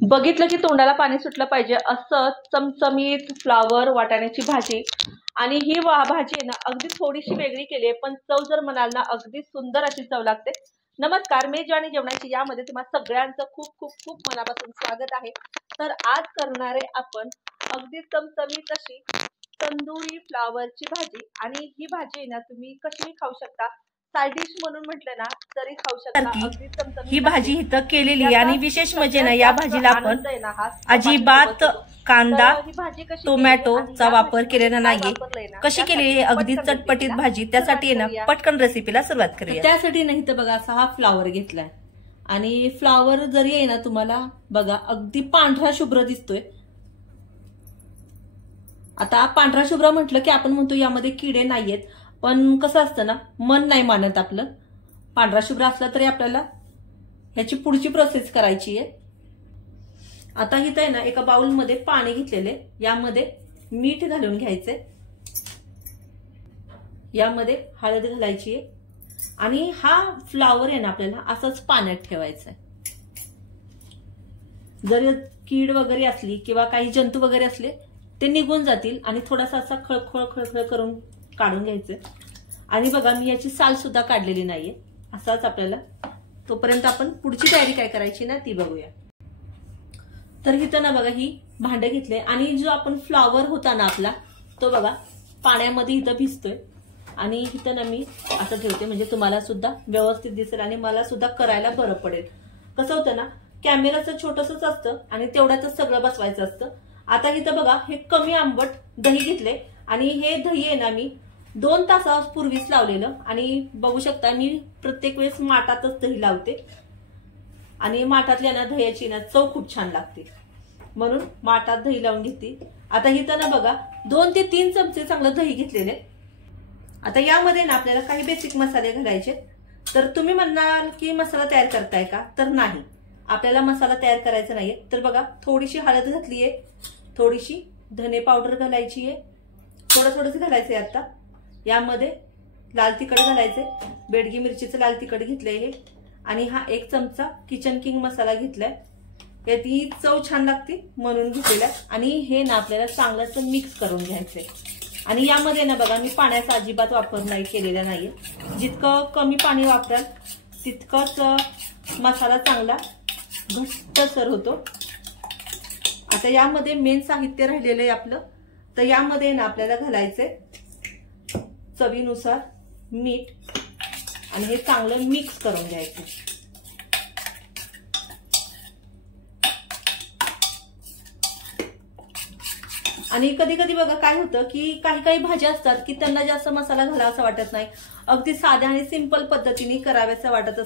बघितलं की तोंडाला पाणी सुटलं पाहिजे असं चमचमीत फ्लावर वाटाण्याची भाजी। आणि ही भाजी आहे ना अगदी थोडीशी वेगळी केली आहे, पण चव जर म्हणाल ना अगदी सुंदर अशी चव लागते। नमस्कार, मेजवानी जेवणाची यामध्ये तुम्हा सगळ्यांचं खूप खूप खूप मनापासून स्वागत आहे। तर आज करणारे आपण अगदी चमचमीत अशी तंदुरी फ्लावरची भाजी। आणि ही भाजी ना तुम्ही कशी खाऊ शकता, साइड डिश म्हणून म्हटलं ना तरी खाऊ शकता। अगदी चमचमीत ही भाजी इथं केलेली आणि विशेष म्हणजे ना या भाजीला आपण अजिबात कांदा टोमॅटोचा वापर केलेला नाहीये। कशी केलेली अगदी चटपटीत भाजी, त्यासाठी ना पटकन रेसिपीला सुरुवात करूया। त्यासाठी नाही तर बघा असा हा फ्लावर घेतलाय आणि फ्लावर जरी आहे ना तुम्हाला बघा अगदी पांढरा शुभ्र दिसतोय। आता पांढरा शुभ्र म्हटलं की आपण म्हणतो यामध्ये किडे नाहीयेत, पण कसं असतं ना मन नाही मानत आपलं। पांढरा शुभ्र असला तरी आपल्याला ह्याची पुढची प्रोसेस करायची आहे। आता इथं आहे ना एका बाउल मध्ये पाणी घेतलेले, यामध्ये मीठ घालून घ्यायचे, यामध्ये हळद घालायची आहे आणि हा फ्लावर आहे ना आपल्याला असंच पाण्यात ठेवायचा आहे। जर कीड वगैरे असली किंवा काही जंतू वगैरे असले ते निघून जातील आणि थोडासा असा खळखळ खळखळ करून काढून घ्यायचं। आणि बघा मी याची साल सुद्धा काढलेली नाहीये, असाच आपल्याला। तोपर्यंत आपण पुढची तयारी काय करायची ना ती बघूया। तर इथं ना बघा ही भांडे घेतले आणि जो आपण फ्लावर होता ना आपला तो बघा पाण्यामध्ये इथं भिजतोय आणि इथं ना मी असं ठेवते म्हणजे तुम्हाला सुद्धा व्यवस्थित दिसेल आणि मला सुद्धा करायला बरं पडेल। कसं होतं ना कॅमेराचं छोटसच असतं आणि तेवढ्यातच सगळं बसवायचं असतं। आता इथं बघा हे कमी आंबट दही घेतले आणि हे दही आहे ना मी 2 तासापूर्वीच लावलेलं आणि बघू शकता मी प्रत्येक वेळेस माठातच दही लावते आणि माठातल्या ना दह्याची ना चव खूप छान लागते, म्हणून माठात दही लावून घेते। आता इथं ना बघा 2 ते 3 चमचे चांगलं दही घेतलेले। आता यामध्ये ना आपल्याला काही बेसिक मसाले घालायचे। तर तुम्ही म्हणाल की मसाला तयार करताय का, तर नाही, आपल्याला मसाला तयार करायचा नाहीये। तर बघा थोडीशी हळद घातलीये, थोडीशी धने पावडर घालायची आहे, थोडं थोडंच घालायचंय। आता यामध्ये लाल तिखट घालायचे, बेडगी मिरचीचं लाल तिखट घेतलंय हे, आणि हा 1 चमचा किचन किंग मसाला घेतलाय, याची चव छान लागते म्हणून घेतलेला। आणि हे ना आपल्याला चांगलं मिक्स करून घ्यायचंय। आणि यामध्ये ना बघा मी पाण्याचा अजिबात वापर नाही केलेला नाहीये, जितकं कमी पाणी वापराल तितकंच मसाला चांगला घट्टसर होतो। आता यामध्ये मेन साहित्य राहिलेलं आहे आपलं, तर यामध्ये ना आपल्याला घालायचंय चवीनुसार मीठ आणि हे चांगलं मिक्स करून घ्यायचं। आणि कधी कधी बघा काय होतं की काही काही भाज्या असतात की त्यांना जास्त मसाला घालावासा वाटत नाही, अगदी साध्या आणि सिंपल पद्धतीने कराव्याशा वाटत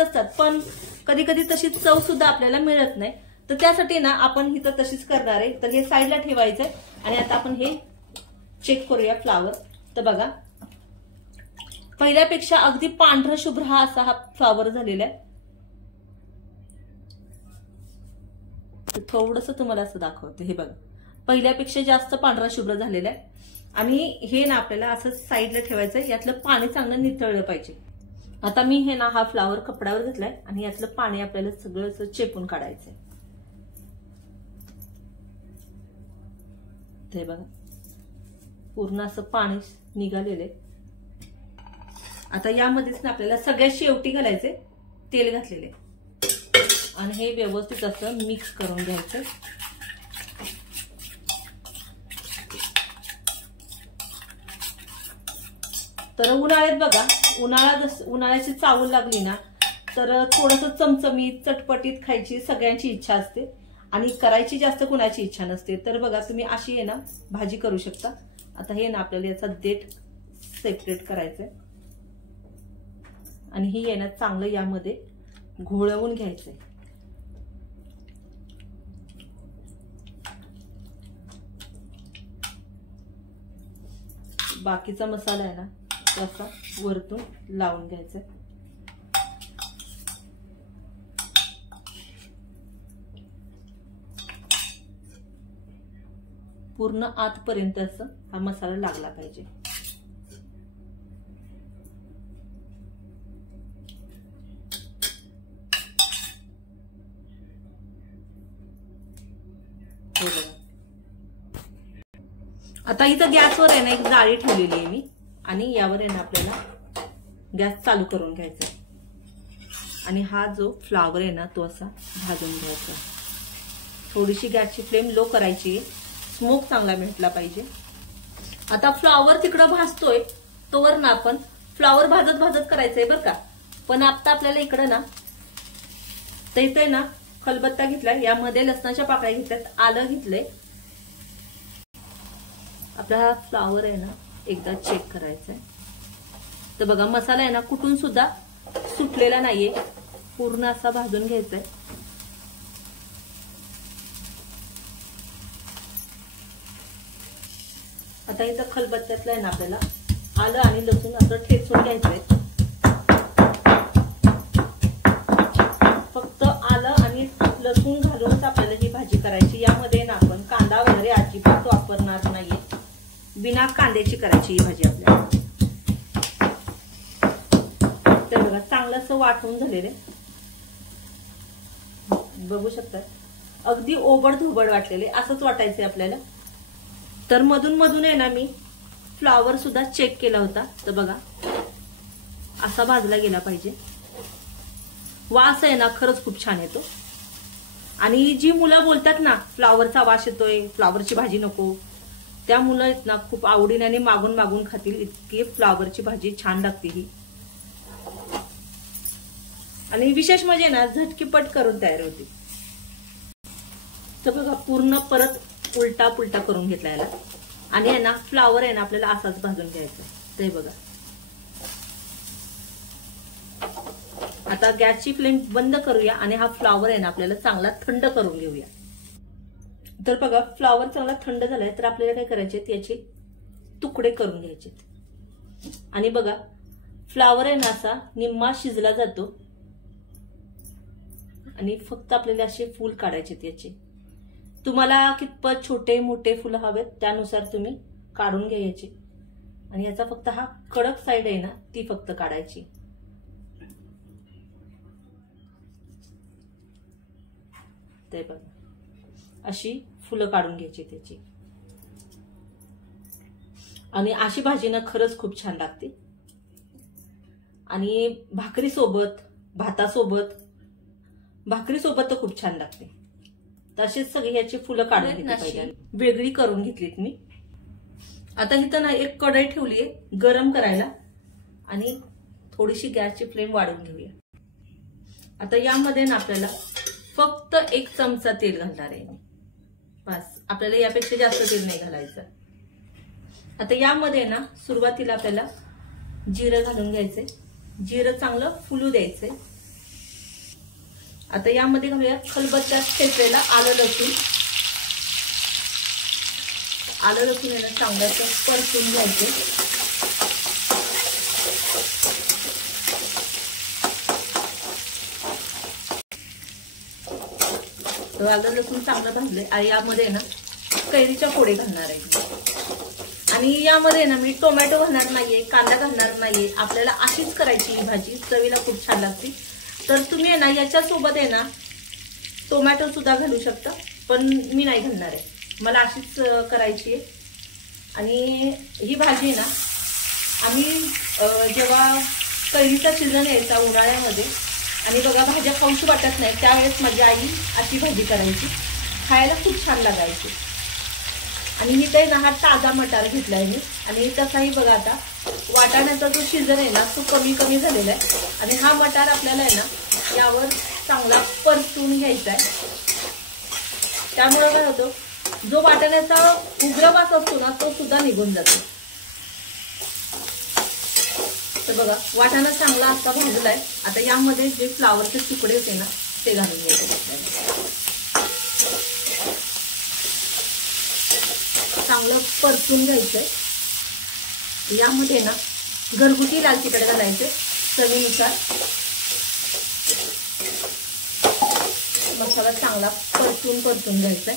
असतात, पण कधी कधी तशी चव सुद्धा आपल्याला मिळत नाही। तर त्यासाठी ना आपण इथं तशीच करणार आहे। तर हे साईडला ठेवायचंय आणि आता आपण हे चेक करूया फ्लावर। तर बघा पहिल्यापेक्षा अगदी पांढरा शुभ्र हा असा हा फ्लावर झालेला आहे। थोडंसं तुम्हाला असं दाखवते, हे बघा पहिल्यापेक्षा जास्त पांढरा शुभ्र झालेला आहे। आणि हे ना आपल्याला असं साईडला ठेवायचंय, यातलं पाणी चांगलं निथळलं पाहिजे। आता मी हे ना हा फ्लावर कपड्यावर घेतलाय आणि यातलं पाणी आपल्याला सगळं असं चेपून काढायचंय। ते बघा पूर्ण असं पाणी निघालेलं आहे। आता यामध्येच ना आपल्याला सगळ्यात शेवटी घालायचे तेल घातलेले आणि हे व्यवस्थित असं मिक्स करून घ्यायचं। तर उन्हाळ्यात बघा उन्हाळ्याची चावल लागली ना तर थोडंसं चमचमीत चटपटीत खायची सगळ्यांची इच्छा असते आणि करायची जास्त कुणाची इच्छा नसते। तर बघा तुम्ही अशी आहे ना भाजी करू शकता। आता हे ना आपल्याला याचा देठ सेपरेट करायचंय आणि ही आहे ना चांगलं यामध्ये घोळवून घ्यायचंय। बाकीचा मसाला आहे ना असा वरतून लावून घ्यायचा। पूर्ण आतपर्यंत असं हा मसाला लागला पाहिजे। आता इथं गॅसवर आहे ना एक जाळी ठेवलेली आहे मी आणि यावर आहे ना आपल्याला गॅस चालू करून घ्यायचा आणि हा जो फ्लावर आहे ना तो असा भाजून घ्यायचा. थोडीशी गॅसची फ्लेम लो करायची, स्मोक चांगला भेटला पाहिजे. आता फ्लावर तिकडं भाजतोय तोवर ना आपण फ्लावर भाजत भाजत करायचंय बरं का. पण आता आपल्याला इकडं ना तर इथे ना खलबत्ता घेतलाय, यामध्ये लसणाच्या पाकळ्या घेतल्यात, आलं घेतलंय. आपला हा फ्लावर आहे ना एकदा चेक करायचा आहे. तर बघा मसाला आहे ना कुठून सुद्धा सुटलेला नाहीये, पूर्ण असा भाजून घ्यायचा आहे. आता इथं खलबत्त्यातलं आहे ना आपल्याला आलं आणि लसूण असं ठेचून घ्यायचंय. फक्त आलं आणि लसूण घालूनच आपल्याला ही भाजी करायची. यामध्ये ना आपण कांदा वगैरे अजिबात वापरणार नाहीये, बिना कांद्याची करायची ही भाजी आपल्याला. तर बघा चांगलं असं वाटून झालेलं आहे, बघू शकता. अगदी ओबड धोबड वाटलेले असंच वाटायचंय आपल्याला. तर मधून मधून आहे ना मी फ्लावर सुद्धा चेक केला होता. तर बघा असा भाजला गेला पाहिजे. वास आहे ना खरंच खूप छान येतो. आणि जी मुलं बोलतात ना फ्लावरचा वास येतोय, फ्लावरची भाजी नको, त्या मुलं आहेत ना खूप आवडीने आणि मागून मागून खातील, इतकी फ्लावरची भाजी छान लागते ही. आणि विशेष म्हणजे ना झटकीपट करून तयार होते. तर बघा पूर्ण परत उलटा पुलटा करून घेतला याला आणि आहे ना फ्लावर आहे ना आपल्याला असाच भाजून घ्यायचा. ते बघा आता गॅसची फ्लेम बंद करूया आणि हा फ्लावर आहे ना आपल्याला चांगला थंड करून घेऊया. तर बघा फ्लावर चांगला थंड झालाय, तर आपल्याला काय करायचे याचे तुकडे करून घ्यायचे. आणि बघा फ्लावर आहे ना असा निम्मा शिजला जातो आणि फक्त आपल्याला असे फूल काढायचे याचे. तुम्हाला कितपत छोटे मोठे फुलं हवेत त्यानुसार तुम्ही काढून घ्यायचे. आणि याचा फक्त हा कडक साईड आहे ना ती फक्त काढायची. ते बघा अशी फुलं काढून घ्यायची त्याची. आणि अशी भाजी ना खरंच खूप छान लागते. आणि भाकरी सोबत, भातासोबत, भाकरी सोबत तर खूप छान लागते. तसेच सगळी याची फुलं काढून घेतली पाहिजे, वेगळी करून घेतलीत मी. आता इथं ना एक कढई ठेवलीये गरम करायला आणि थोडीशी गॅसची फ्लेम वाढवून घेऊया. आता यामध्ये ना आपल्याला फक्त 1 चमचा तेल घालणार आहे मी, बस. आपल्याला यापेक्षा जास्त तेल नाही घालायचं. आता यामध्ये ना सुरुवातीला आपल्याला जिरं घालून घ्यायचंय. जिरं चांगलं फुलू द्यायचंय. आता यामध्ये घालूया खलबत्त्यात ठेचलेला आलं लसूण. आलं लसूण याला चांगलं परतून घ्यायचे. तर आलं लसूण चांगलं भाजलंय आणि यामध्ये ना कैरीच्या फोडी घालणार आहे. आणि यामध्ये ना मी टोमॅटो घालणार नाहीये, कांदा घालणार नाहीये. आपल्याला अशीच करायची ही भाजी, चवीला खूप छान लागते. तर तुम्ही आहे ना याच्यासोबत आहे ना टोमॅटो सुद्धा घालू शकता, पण मी नाही घालणार आहे, मला अशीच करायची आहे. आणि ही भाजी ना आम्ही जेव्हा कैरीचा सीझन यायचा उन्हाळ्यामध्ये आणि बघा भाज्या खाऊशी वाटत नाही त्यावेळेस माझी आई अशी भाजी करायची, खायला खूप छान लागायची. आणि मी ते ना हा ताजा मटार घेतलाय मी. आणि तसाही बघा आता वाटाण्याचा जो सीझन आहे ना तो कमी कमी झालेला आहे आणि हा मटार आपल्याला आहे ना यावर चांगला परतून घ्यायचा आहे. त्यामुळे काय होतं, जो वाटाण्याचा उग्रवास असतो ना तो सुद्धा निघून जातो. तर बघा वाटाणा चांगला असा भाजलाय. आता यामध्ये जे फ्लावरचे तुकडे होते ना ते घालून घ्यायचे. चांगलं परतून घ्यायचंय. यामध्ये ना घरगुती लाल तिखट घालायचे चवीनुसार. मसाला चांगला परतून घ्यायचा.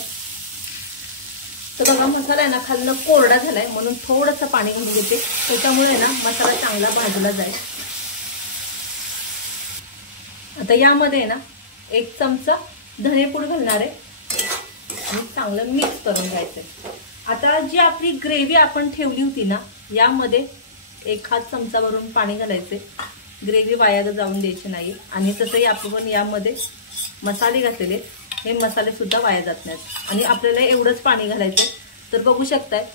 तर बघा मसाला आहे ना खालनं कोरडा झालाय म्हणून थोडंसं पाणी घालून घेते, त्याच्यामुळे ना मसाला चांगला भाजला जाईल. आता यामध्ये ना 1 चमचा धनेपूड घालणार आहे. आणि चांगलं मिक्स करून घ्यायचंय। आता जी आपली ग्रेव्ही आपण ठेवली होती ना, यामध्ये 1 चमचा भरून पाणी घालायचे। ग्रेव्ही वाया जाऊन द्यायची नाही। आणि तसंही आपण यामध्ये मसाले घातलेले, हे मसाले सुद्धा वाया जात नाहीत। आणि आपल्याला एवढंच पाणी घालायचं। तर बघू शकताय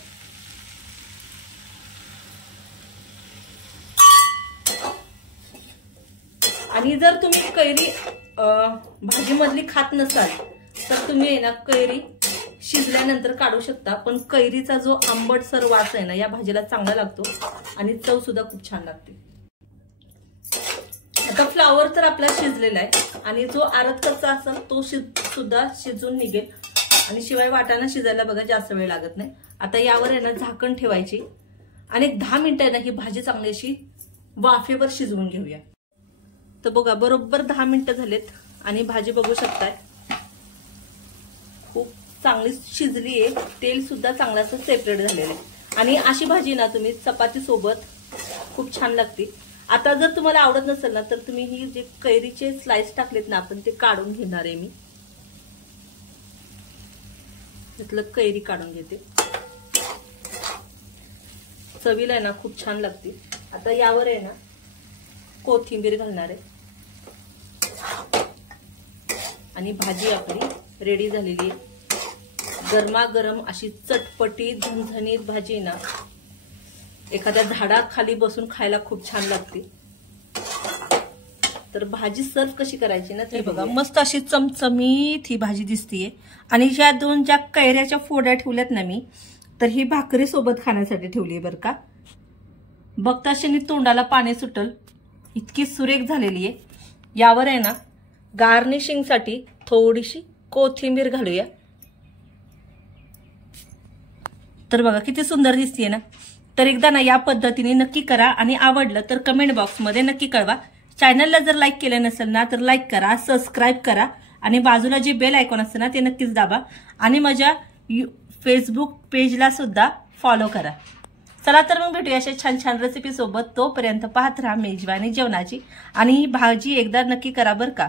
आणि जर तुम्ही कैरी भाजीमधली खात नसाल तर तुम्ही आहे ना कैरी शिजल्यानंतर काढू शकता, पण कैरीचा जो आंबटसर वास आहे ना या भाजीला चांगला लागतो आणि चव सुद्धा खूप छान लागते। आता फ्लावर तर आपला शिजलेला आहे आणि जो आरत कच्चा असेल तो सुद्धा शिजून निघेल आणि शिवाय वाटाणा शिजायला बघा जास्त वेळ लागत नाही। आता यावर आहे ना झाकण ठेवायची आणि 10 मिनिटं ना ही भाजी चांगली अशी वाफेवर शिजवून घेऊया। तर बघा बरोबर 10 मिनिटं झालेत आणि भाजी बघू शकताय खूप चांगली शिजली आहे। तेल सुद्धा चांगलं असं सेपरेट झालेलं आहे आणि अशी भाजी ना तुम्ही चपाती सोबत खूप छान लागते। आता जर तुम्हाला आवडत नसेल ना तर तुम्ही ही जे कैरीचे स्लाइस टाकलेत ना आपण ते काढून घेणार आहे। मी त्यातलं कैरी काढून घेते, चवीला आहे ना खूप छान लागते। आता यावर आहे ना कोथिंबीर घालणार आहे आणि भाजी आपली रेडी झालेली आहे। गरमागरम अशी चटपटीत झणझणीत भाजी ना एखाद्या झाडाखाली बसून खायला खूप छान लागते। तर भाजी सर्व कशी करायची ना ते बघा, मस्त अशी चमचमीत ही भाजी दिसतीये। आणि ज्या 2 ज्या कैऱ्याच्या फोड्या ठेवल्यात ना मी, तर ही भाकरी सोबत खाण्यासाठी ठेवली बरं का। बघताक्षणी तोंडाला पाणी सुटल इतकी सुरेख झालेली आहे। यावर आहे ना गार्निशिंगसाठी थोडीशी कोथिंबीर घालूया। तर बघा किती सुंदर दिसतीये ना। तर एकदा ना या पद्धतीने नक्की करा आणि आवडलं तर कमेंट बॉक्समध्ये नक्की कळवा। चॅनलला जर लाईक केलं नसेल ना तर लाईक करा, सबस्क्राईब करा आणि बाजूला जे बेल आयकॉन असतं ना ते नक्कीच दाबा आणि माझ्या फेसबुक पेजला सुद्धा फॉलो करा। चला तर मग भेटूया अशा छान छान रेसिपी सोबत। तोपर्यंत पाहत राहा मेजवानी जेवणाची आणि ही भाजी एकदा नक्की करा बरं का।